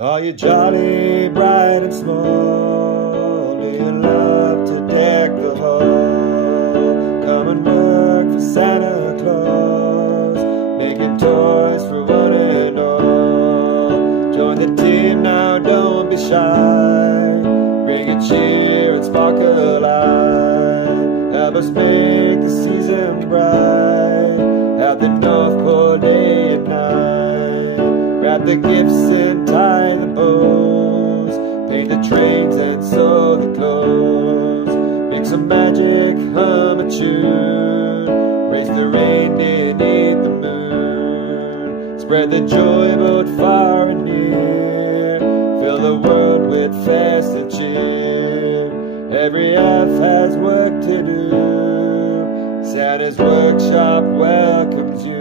Are you jolly, bright and small? Do you love to deck the hall? Come and work for Santa Claus, making toys for one and all. Join the team now, don't be shy. Bring a cheer and spark a light. Help us make the season bright at the North Pole day and night. Wrap the gifts and tie the bows, paint the trains and sew the clothes. Make some magic, hum a tune, raise the reindeer neath the moon. Spread the joy both far and near, fill the world with festive cheer. Every elf has work to do, Santa's workshop welcomes you.